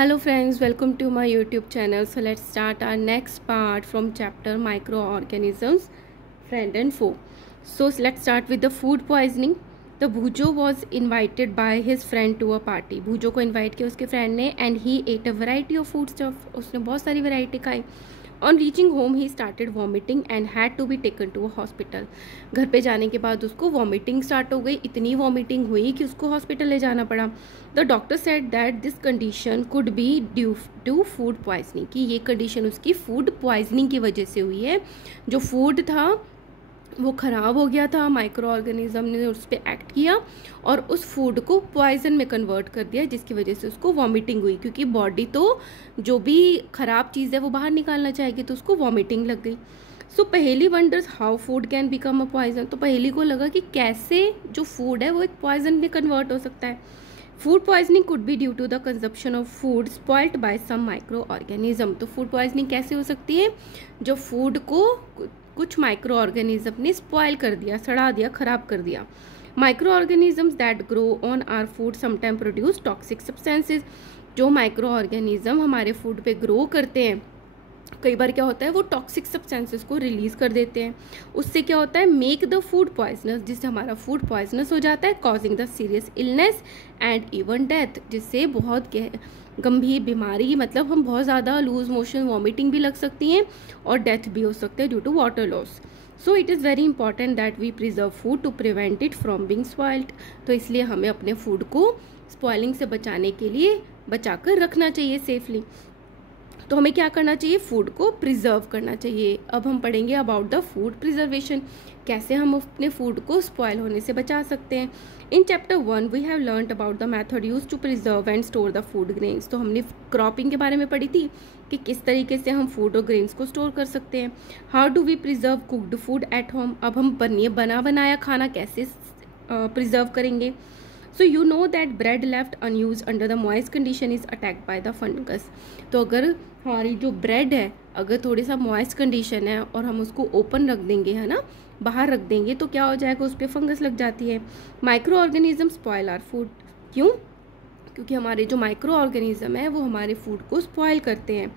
Hello friends, welcome to my YouTube channel. So let's start our next part from chapter microorganisms, friend and foe. So let's start with the food poisoning. The Bhujo was invited by his friend to a party. Bhujo को invite किया उसके friend ने and he ate a variety of food stuff. उसने बहुत सारी variety खाई. On reaching home he started vomiting and had to be taken to a hospital. घर पे जाने के बाद उसको vomiting start हो गई. इतनी vomiting हुई कि उसको hospital ले जाना पड़ा. The doctor said that this condition could be due to food poisoning. कि ये condition उसकी food poisoning की वजह से हुई है. जो food था वो ख़राब हो गया था, माइक्रो ऑर्गेनिज्म ने उस पर एक्ट किया और उस फूड को पॉइजन में कन्वर्ट कर दिया, जिसकी वजह से उसको वॉमिटिंग हुई. क्योंकि बॉडी तो जो भी ख़राब चीज़ है वो बाहर निकालना चाहेगी, तो उसको वॉमिटिंग लग गई. So Paheli wonders how food can become a poison. तो पहेली को लगा कि कैसे जो फूड है वो एक पॉइजन में कन्वर्ट हो सकता है. Food poisoning could be due to the consumption of food spoiled by some microorganism. तो फूड पॉइजनिंग कैसे हो सकती है? जो फूड को कुछ माइक्रो ऑर्गेनिज्म ने स्पॉइल कर दिया, सड़ा दिया, खराब कर दिया. Microorganisms that grow on our food sometime produce toxic substances. जो माइक्रो ऑर्गेनिज्म हमारे फूड पे ग्रो करते हैं, कई बार क्या होता है वो टॉक्सिक सब्सटेंसेस को रिलीज कर देते हैं. उससे क्या होता है, मेक द फूड पॉइजनस, जिससे हमारा फूड पॉइजनस हो जाता है, causing the serious illness and even death, जिससे बहुत गंभीर बीमारी, मतलब हम बहुत ज़्यादा लूज मोशन, वॉमिटिंग भी लग सकती हैं और डेथ भी हो सकते हैं due to water loss. So it is very important that we preserve food to prevent it from being spoiled. तो इसलिए हमें अपने फूड को स्पॉइलिंग से बचाने के लिए बचाकर रखना चाहिए सेफली. तो हमें क्या करना चाहिए? फूड को प्रिजर्व करना चाहिए. अब हम पढ़ेंगे अबाउट द फूड प्रिजर्वेशन, कैसे हम अपने फूड को स्पॉइल होने से बचा सकते हैं. In chapter 1 we have learned about the method use to preserve and store the food grains. तो हमने क्रॉपिंग के बारे में पढ़ी थी कि किस तरीके से हम फूड और ग्रेन्स को स्टोर कर सकते हैं. How do we preserve cooked food at home. अब हम बना बनाया खाना कैसे प्रिजर्व करेंगे. So you know that bread left unused under the moist condition is attacked by the fungus. तो अगर हमारी जो ब्रेड है, अगर थोड़ी सा मॉइस्ट कंडीशन है और हम उसको ओपन रख देंगे, है ना, बाहर रख देंगे, तो क्या हो जाएगा, उस पर फंगस लग जाती है. Microorganism spoil our food. क्यों? क्योंकि हमारे जो माइक्रो ऑर्गेनिज्म है वो हमारे फूड को स्पॉइल करते हैं.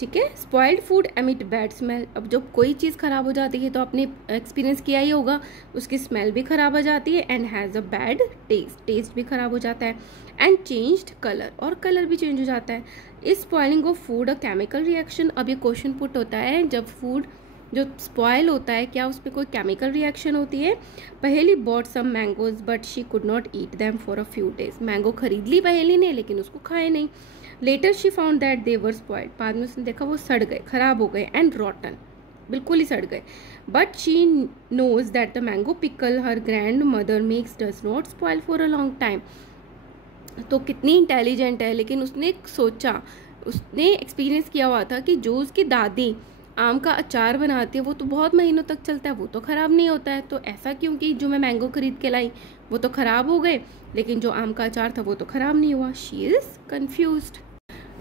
ठीक है. Spoiled food emit bad smell. अब जब कोई चीज़ ख़राब हो जाती है तो आपने एक्सपीरियंस किया ही होगा, उसकी स्मेल भी ख़राब हो जाती है and has a bad taste. Taste भी ख़राब हो जाता है. एंड चेंज्ड कलर, और कलर भी चेंज हो जाता है. Is spoiling of food a chemical reaction. अब ये क्वेश्चन पुट होता है, जब फूड जो स्पॉइल होता है क्या उस पर कोई केमिकल रिएक्शन होती है. Paheli bought some mangoes but she could not eat them for a few days. Mango खरीद ली पहेली ने, लेकिन उसको खाए नहीं. Later she found that they were spoiled. बाद में उसने देखा वो सड़ गए, खराब हो गए. एंड रॉटन, बिल्कुल ही सड़ गए. But she knows that the mango pickle her grandmother makes does not spoil for a long time. तो कितनी इंटेलिजेंट है, लेकिन उसने सोचा, उसने एक्सपीरियंस किया हुआ था कि जो उसकी दादी आम का अचार बनाती है वो तो बहुत महीनों तक चलता है, वो तो ख़राब नहीं होता है. तो ऐसा क्यों कि जो मैं मैंगो खरीद के लाई वो तो ख़राब हो गए, लेकिन जो आम का अचार था वो तो ख़राब नहीं हुआ. She is confused.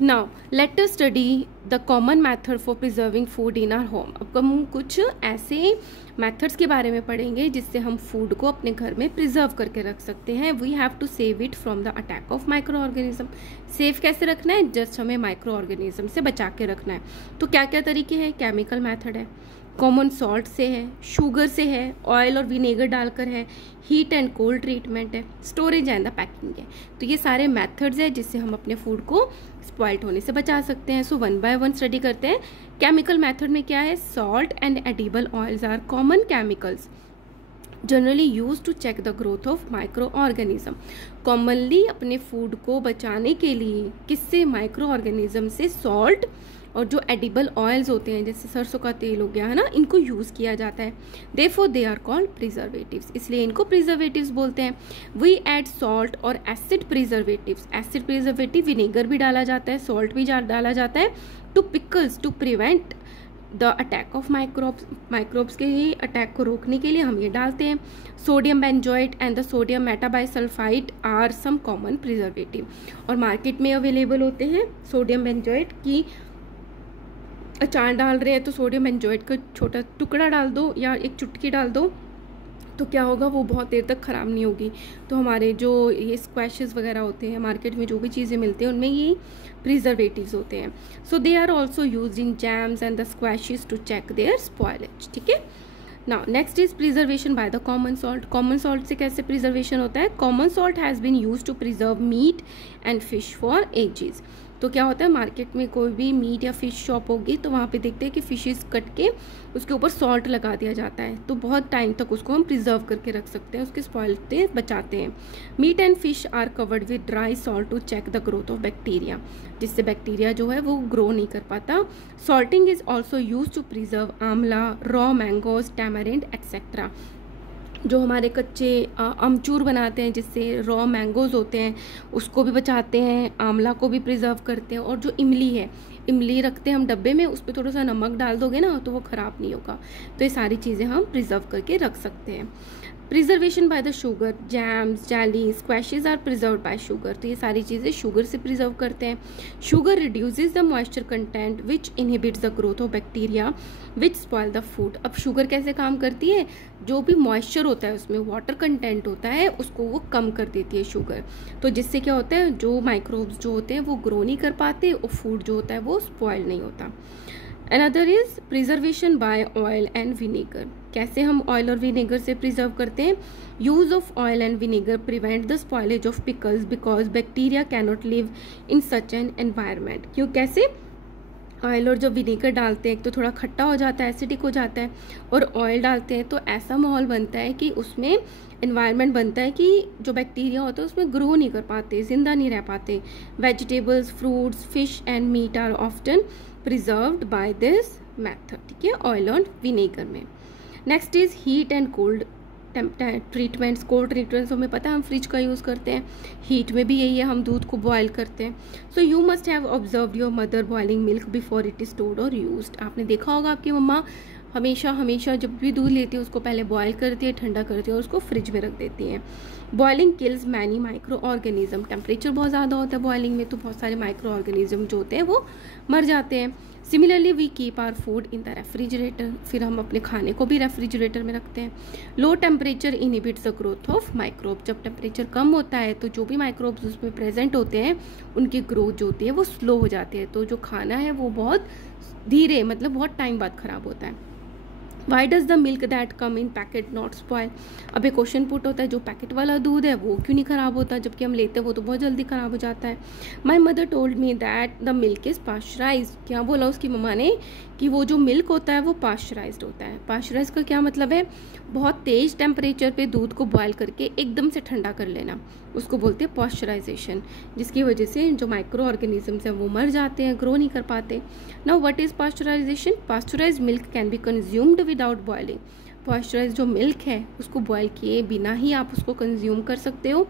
Now let us study the common method for preserving food in our home. अब हम कुछ ऐसे मेथड्स के बारे में पढ़ेंगे जिससे हम फूड को अपने घर में प्रिजर्व करके रख सकते हैं. We have to save it from the attack of microorganism. Save कैसे रखना है? जस्ट हमें माइक्रो ऑर्गेनिज्म से बचा के रखना है. तो क्या क्या तरीके हैं? केमिकल मेथड है, कॉमन सॉल्ट से है, शुगर से है, ऑयल और विनेगर डालकर है, हीट एंड कोल्ड ट्रीटमेंट है, स्टोरेज एंड द पैकिंग है. तो ये सारे मेथड्स है जिससे हम अपने फूड को स्पॉइल्ड होने से बचा सकते हैं. So one by one study करते हैं. केमिकल मेथड में क्या है? Salt and edible oils are common chemicals generally use to check the growth of microorganism. Commonly अपने फूड को बचाने के लिए किससे? माइक्रो ऑर्गेनिज्म से सॉल्ट और जो एडिबल ऑयल्स होते हैं, जैसे सरसों का तेल हो गया, है ना, इनको यूज़ किया जाता है. Therefore they are called preservatives. इसलिए इनको प्रिजर्वेटिव्स बोलते हैं. वी ऐड सॉल्ट और acid preservatives. Acid preservative vinegar भी डाला जाता है, सॉल्ट भी डाला जाता है. To pickles to prevent the attack of microbes. Microbes के ही अटैक को रोकने के लिए हम ये डालते हैं. Sodium benzoate and the sodium metabisulphite are some common preservative. और मार्केट में अवेलेबल होते हैं. सोडियम बेंजोएट की अचार डाल रहे हैं तो सोडियम बेंजोएट का छोटा टुकड़ा डाल दो या एक चुटकी डाल दो, तो क्या होगा, वो बहुत देर तक ख़राब नहीं होगी। तो हमारे जो ये स्क्वैशेस वगैरह होते हैं मार्केट में, जो भी चीज़ें मिलती हैं उनमें ये प्रिजर्वेटिव्स होते हैं। So they are also use in jams and the squashes to check their spoilage. ठीक है, now next is preservation by the common salt. Common salt से कैसे प्रिजर्वेशन होता है? Common salt has been use to preserve meat and fish for ages. तो क्या होता है, मार्केट में कोई भी मीट या फिश शॉप होगी तो वहाँ पे देखते हैं कि फिशेस कट के उसके ऊपर सॉल्ट लगा दिया जाता है, तो बहुत टाइम तक उसको हम प्रिजर्व करके रख सकते हैं, उसके स्पॉइल बचाते हैं। Meat and fish are covered with dry salt to check the growth of bacteria, जिससे बैक्टीरिया जो है वो ग्रो नहीं कर पाता। Salting is also use to preserve amla, raw mangoes, tamarind etcetera. जो हमारे कच्चे अमचूर बनाते हैं, जिससे रॉ मैंगोज होते हैं, उसको भी बचाते हैं, आंवला को भी प्रिजर्व करते हैं। और जो इमली है, इमली रखते हैं हम डब्बे में, उस पर थोड़ा सा नमक डाल दोगे ना तो वो ख़राब नहीं होगा। तो ये सारी चीज़ें हम प्रिजर्व करके रख सकते हैं। Preservation by the sugar, jams, jelly, squashes are preserve by sugar. तो ये सारी चीज़ें शुगर से प्रिजर्व करते हैं। Sugar reduces the moisture content which inhibits the growth of bacteria which spoil the food. अब शुगर कैसे काम करती है? जो भी मॉइस्चर होता है उसमें वाटर कंटेंट होता है उसको वो कम कर देती है शुगर। तो जिससे क्या होता है, जो माइक्रोब्स जो होते हैं वो ग्रो नहीं कर पाते और फूड जो होता है वो स्पॉइल नहीं होता। Another is preservation by oil and vinegar. कैसे हम ऑयल और विनेगर से प्रिजर्व करते हैं? Use of oil and vinegar prevent the spoilage of pickles because bacteria cannot live in such an environment. क्यों, कैसे? ऑयल और जब विनेगर डालते हैं एक तो थोड़ा खट्टा हो जाता है, एसिडिक हो जाता है, और ऑयल डालते हैं तो ऐसा माहौल बनता है कि उसमें एनवायरनमेंट बनता है कि जो बैक्टीरिया होता है उसमें ग्रो नहीं कर पाते, जिंदा नहीं रह पाते। Vegetables, fruits, fish and meat are often preserved by this method. ठीक है, ऑयल और विनेगर में। Next is heat and cold treatments. Cold treatments हमें पता है हम फ्रिज का यूज़ करते हैं, हीट में भी यही है, हम दूध को बॉयल करते हैं। So you must have observed your mother boiling milk before it is stored और यूज्ड। आपने देखा होगा आपकी मम्मा हमेशा जब भी दूध लेती है उसको पहले बॉयल करती है, ठंडा करती है और उसको फ्रिज में रख देती हैं। Boiling kills many micro organism. Temperature बहुत ज़्यादा होता है बॉइलिंग में, तो बहुत सारे माइक्रो ऑर्गेनिज्म जो होते हैं वो मर जाते हैं। Similarly we keep our food in the refrigerator. फिर हम अपने खाने को भी रेफ्रिजरेटर में रखते हैं। Low temperature inhibits the growth of microbe. जब टेम्परेचर कम होता है तो जो भी माइक्रोब्स उसमें प्रेजेंट होते हैं उनकी ग्रोथ जो होती है वो स्लो हो जाती है, तो जो खाना है वो बहुत धीरे, मतलब बहुत टाइम बाद खराब होता है। Why does the milk that come in packet not spoil. अब एक क्वेश्चन पुट होता है, जो पैकेट वाला दूध है वो क्यों नहीं खराब होता, जबकि हम लेते हैं वो तो बहुत जल्दी खराब हो जाता है। My mother told me that the milk is pasteurise. क्या बोला उसकी मम्मा ने? कि वो जो मिल्क होता है वो पास्चराइज्ड होता है। पास्चराइज का क्या मतलब है? बहुत तेज टेम्परेचर पे दूध को बॉयल करके एकदम से ठंडा कर लेना, उसको बोलते हैं पास्चराइजेशन, जिसकी वजह से जो माइक्रो ऑर्गेनिजम्स हैं वो मर जाते हैं, ग्रो नहीं कर पाते। Now what is pasteurization? Pasteurized milk can be consumed without boiling. Pasteurized जो मिल्क है उसको बॉयल किए बिना ही आप उसको कंज्यूम कर सकते हो,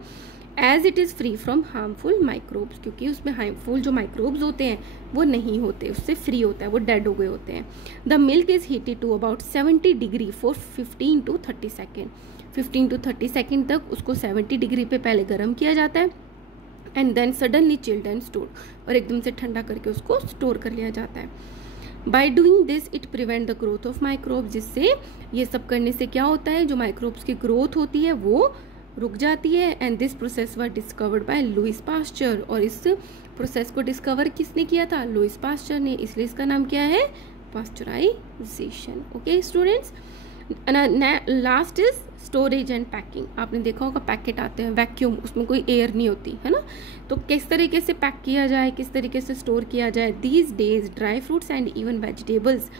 as it is free from harmful microbes, क्योंकि उसमें हार्मफुल जो माइक्रोब्स होते हैं वो नहीं होते, उससे फ्री होता है, वो डेड हो गए होते हैं। The milk is heated to about 70 degree for 15 to 30 second. 15 to 30 second तक उसको 70 डिग्री पे पहले गर्म किया जाता है, and then suddenly chilled and stored, और एकदम से ठंडा करके उसको स्टोर कर लिया जाता है। By doing this it prevent the growth of microbes. जिससे ये सब करने से क्या होता है, जो माइक्रोब्स की ग्रोथ होती है वो रुक जाती है। And this process were discovered by Louis Pasteur. और इस प्रोसेस को डिस्कवर किसने किया था? लुइस पास्चर ने, इसलिए इसका नाम क्या है? Pasteurisation. Okay students, last is storage and packing. आपने देखा होगा पैकेट आते हैं वैक्यूम, उसमें कोई एयर नहीं होती है ना, तो किस तरीके से पैक किया जाए, किस तरीके से स्टोर किया जाए। These days dry fruits and even vegetables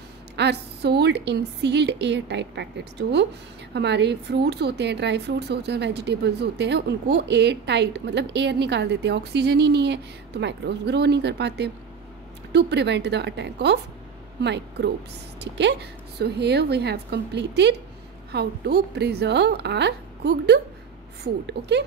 are sold in sealed airtight packets. जो हमारे फ्रूट्स होते हैं, ड्राई फ्रूट्स होते हैं, वेजिटेबल्स होते हैं, उनको एयर टाइट मतलब एयर निकाल देते हैं, ऑक्सीजन ही नहीं है तो माइक्रोब्स ग्रो नहीं कर पाते, to prevent the attack of microbes. ठीक है, so here we have completed how to preserve our cooked food. Okay,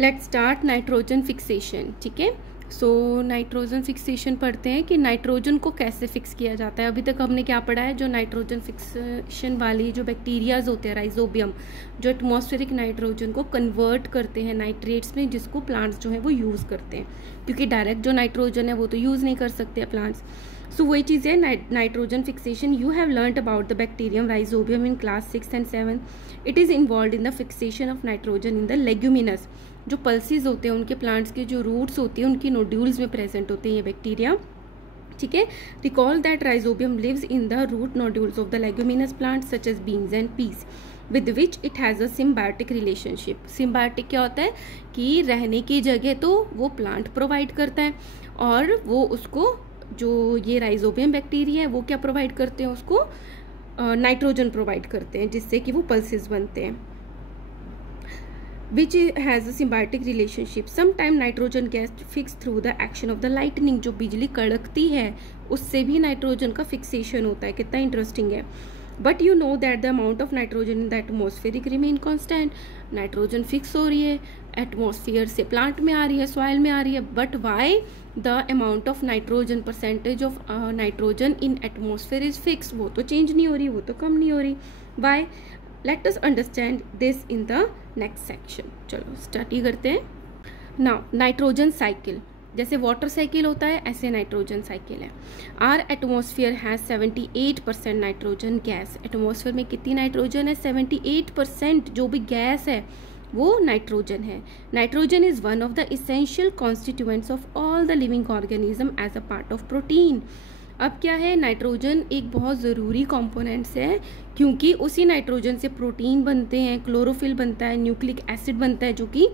let's start nitrogen fixation. ठीक है, सो नाइट्रोजन फिक्सेशन पढ़ते हैं कि नाइट्रोजन को कैसे फिक्स किया जाता है। अभी तक हमने क्या पढ़ा है, जो नाइट्रोजन फिक्सेशन वाली जो बैक्टीरियाज होते हैं, राइजोबियम, जो एटमॉस्फेरिक नाइट्रोजन को कन्वर्ट करते हैं नाइट्रेट्स में, जिसको प्लांट्स जो है वो यूज़ करते हैं, क्योंकि डायरेक्ट जो नाइट्रोजन है वो तो यूज़ नहीं कर सकते प्लांट्स। सो वही चीज़ है nitrogen fixation. You have learned about the bacterium rhizobium in class 6 and 7. It is involve in the fixation of nitrogen in the leguminous. जो पल्सिस होते हैं उनके प्लांट्स के जो रूट्स होती हैं उनकी नोड्यूल्स में प्रेजेंट होते हैं ये बैक्टीरिया. ठीक है. Recall that rhizobium lives in the root nodules of the leguminous plants such as beans and peas with which it has a symbiotic relationship. symbiotic क्या होता है कि रहने की जगह तो वो प्लांट प्रोवाइड करता है और वो उसको जो ये राइजोबियम बैक्टीरिया है वो क्या प्रोवाइड करते हैं, उसको नाइट्रोजन प्रोवाइड करते हैं जिससे कि वो पल्सेस बनते हैं. which has a symbiotic relationship. Sometime nitrogen gets fixed through the action of the lightning. जो बिजली कड़कती है उससे भी नाइट्रोजन का फिक्सेशन होता है. कितना इंटरेस्टिंग है. But you know that the amount of nitrogen in the atmospheric remain constant. Nitrogen fix हो रही है, एटमोस्फियर से प्लांट में आ रही है, सॉइल में आ रही है. But why the amount of nitrogen, percentage of nitrogen in atmosphere is fix. वो तो चेंज नहीं हो रही, वो तो कम नहीं हो रही. Why? Let us understand this in the next section. चलो स्टार्ट ही करते हैं. Now nitrogen cycle. जैसे वाटर साइकिल होता है ऐसे नाइट्रोजन साइकिल है. Our atmosphere has 78% nitrogen gas. Atmosphere में कितनी नाइट्रोजन है? 78% जो भी गैस है वो नाइट्रोजन है. Nitrogen is one of the essential constituents of all the living organism as a part of protein. अब क्या है, नाइट्रोजन एक बहुत ज़रूरी कॉम्पोनेंट्स है क्योंकि उसी नाइट्रोजन से प्रोटीन बनते हैं, क्लोरोफिल बनता है, न्यूक्लिक एसिड बनता है जो कि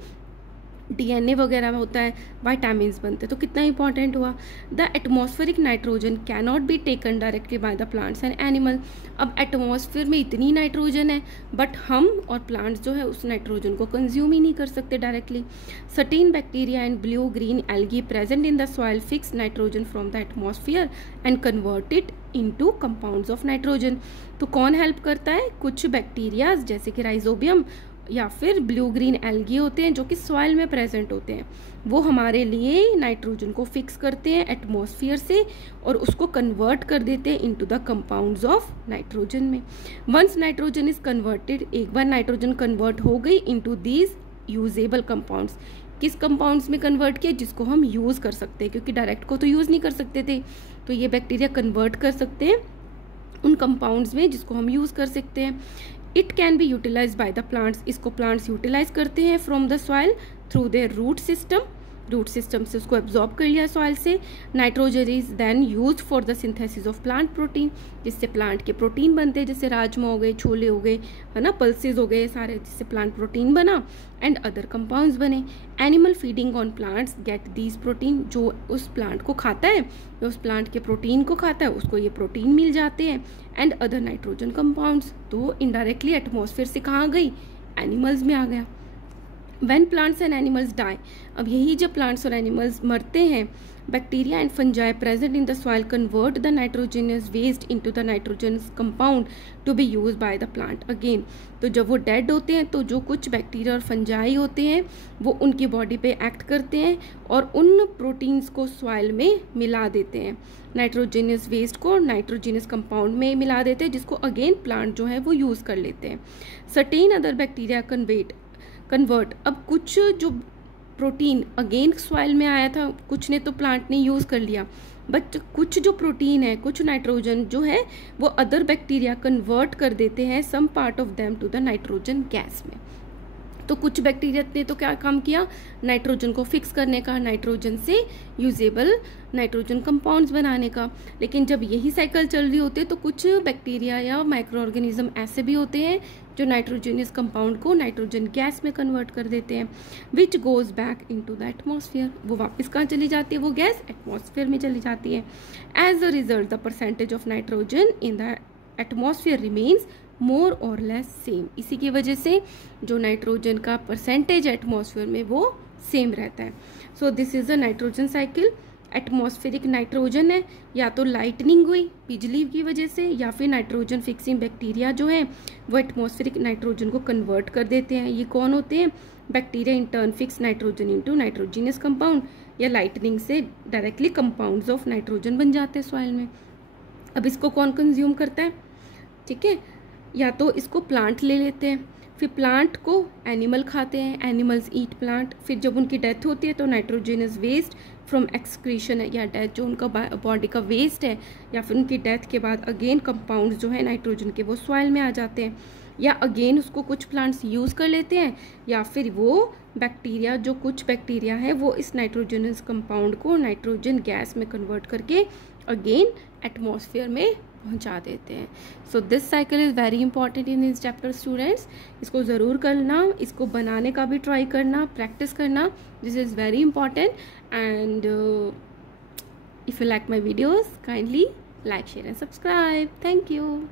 डीएनए वगैरह में होता है, विटामिन्स बनते हैं. तो कितना इंपॉर्टेंट हुआ. The atmospheric nitrogen can not be taken directly by the plants and animal. अब एटमॉस्फेयर में इतनी नाइट्रोजन है बट हम और प्लांट्स जो है उस नाइट्रोजन को कंज्यूम ही नहीं कर सकते directly. Certain bacteria and blue green algae present in the soil fix nitrogen from the atmosphere and convert it into compounds of nitrogen. तो कौन हेल्प करता है? कुछ बैक्टीरियाज जैसे कि राइजोबियम या फिर ब्लू ग्रीन एल्गी होते हैं जो कि सॉइल में प्रेजेंट होते हैं. वो हमारे लिए नाइट्रोजन को फिक्स करते हैं एटमॉस्फेयर से और उसको कन्वर्ट कर देते हैं into the compounds of nitrogen में. वंस नाइट्रोजन इज कन्वर्टेड, एक बार नाइट्रोजन कन्वर्ट हो गई इनटू दीज यूजेबल कंपाउंड्स. किस कंपाउंड्स में कन्वर्ट किया? जिसको हम यूज कर सकते हैं, क्योंकि डायरेक्ट को तो यूज नहीं कर सकते थे. तो ये बैक्टीरिया कन्वर्ट कर सकते हैं उन कंपाउंड्स में जिसको हम यूज कर सकते हैं. It can be utilize by the plants. इसको प्लांट्स यूटिलाइज करते हैं from the soil through their root system. Root system से उसको एब्जॉर्ब कर लिया सॉइल से. Nitrogen is then used for the synthesis of plant protein, जिससे प्लांट के प्रोटीन बनते हैं, जैसे राजमा हो गए, छोले हो गए, है ना, पल्सेस हो गए सारे, जिससे प्लांट प्रोटीन बना एंड अदर कंपाउंड्स बने. Animal feeding on plants get these protein. जो उस प्लांट को खाता है, जो उस प्लांट के प्रोटीन को खाता है, उसको ये प्रोटीन मिल जाते हैं एंड अदर नाइट्रोजन कंपाउंड्स. तो इनडायरेक्टली एटमॉस्फेयर से कहाँ गई? एनिमल्स में आ गया. When plants and animals die, अब यही जब प्लांट्स और एनिमल्स मरते हैं, bacteria and fungi present in the soil convert the nitrogenous waste into the nitrogenous compound to be used by the plant again. तो जब वो डेड होते हैं तो जो कुछ बैक्टीरिया और फंजाई होते हैं वो उनकी बॉडी पे एक्ट करते हैं और उन प्रोटीन्स को सॉइल में मिला देते हैं. नाइट्रोजनस वेस्ट को नाइट्रोजनस कंपाउंड में मिला देते हैं जिसको अगेन प्लांट जो है वो यूज़ कर लेते हैं. Certain other bacteria convert. अब कुछ जो प्रोटीन अगेन सॉइल में आया था, कुछ ने तो प्लांट ने यूज़ कर लिया, बट कुछ जो प्रोटीन है, कुछ नाइट्रोजन जो है वो अदर बैक्टीरिया कन्वर्ट कर देते हैं some part of them to the nitrogen gas में. तो कुछ बैक्टीरिया ने तो क्या काम किया? नाइट्रोजन को फिक्स करने का, नाइट्रोजन से यूजेबल नाइट्रोजन कंपाउंड्स बनाने का. लेकिन जब यही साइकिल चल रही होती है तो कुछ बैक्टीरिया या माइक्रो ऑर्गेनिज्म ऐसे भी होते हैं जो नाइट्रोजनियस कंपाउंड को नाइट्रोजन गैस में कन्वर्ट कर देते हैं, which goes back into the atmosphere. वो वापस कहाँ चली जाती है? वो गैस एटमॉस्फेयर में चली जाती है. As a result the percentage of nitrogen in the atmosphere remains more और लेस सेम. इसी की वजह से जो नाइट्रोजन का परसेंटेज एटमॉस्फेयर में वो सेम रहता है. So this is a nitrogen cycle. Atmospheric nitrogen है, या तो लाइटनिंग हुई बिजली की वजह से, या फिर नाइट्रोजन फिक्सिंग बैक्टीरिया जो है वो एटमॉस्फेरिक नाइट्रोजन को कन्वर्ट कर देते हैं. ये कौन होते हैं? Bacteria in turn fix nitrogen into nitrogenous compound, या लाइटनिंग से डायरेक्टली कंपाउंड्स ऑफ नाइट्रोजन बन जाते हैं सॉइल में. अब इसको कौन कंज्यूम करता है? ठीक है, या तो इसको प्लांट ले लेते हैं, फिर प्लांट को एनिमल खाते हैं, एनिमल्स ईट प्लांट. फिर जब उनकी डेथ होती है तो नाइट्रोजनस वेस्ट फ्रॉम एक्सक्रीशन है या डेथ, जो उनका बॉडी का वेस्ट है या फिर उनकी डेथ के बाद अगेन कंपाउंड्स जो है नाइट्रोजन के वो सॉइल में आ जाते हैं, या अगेन उसको कुछ प्लांट्स यूज़ कर लेते हैं, या फिर वो बैक्टीरिया, जो कुछ बैक्टीरिया है वो इस नाइट्रोजनस कंपाउंड को नाइट्रोजन गैस में कन्वर्ट करके अगेन एटमॉस्फेयर में पहुंचा देते हैं. So this cycle is very important in this chapter students. इसको ज़रूर करना, इसको बनाने का भी ट्राई करना, प्रैक्टिस करना. This is very important. And if you like my videos, kindly like, share and subscribe. Thank you.